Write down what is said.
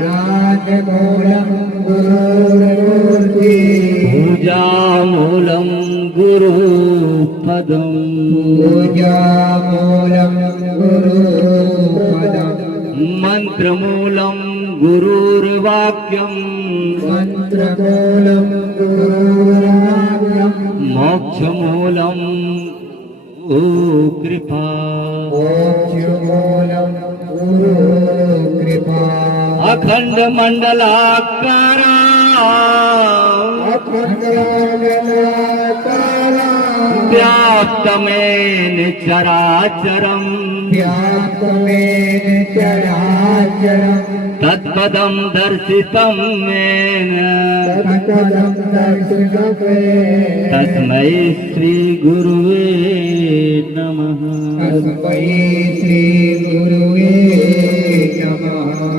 ज्ञानमूलं गुरुर्मूर्ति पूजामूलं गुरुपदम् पूजामूलं गुरुपदम् मन्त्रमूलं गुरुर्वाक्यम् मन्त्रमूलं गुरुर्वाक्यम् मोक्षमूलं कृपा मोक्षमूलं गुरुकृपा अखंड मंडलाकारा व्याप्तमेन चराचरम् व्याप्तमेन चराचरम् तत्पदं दर्शितं येन तत्पदं दर्शितं येन तस्मै श्री गुरुवे नमः। तस्मै श्री गुरुवे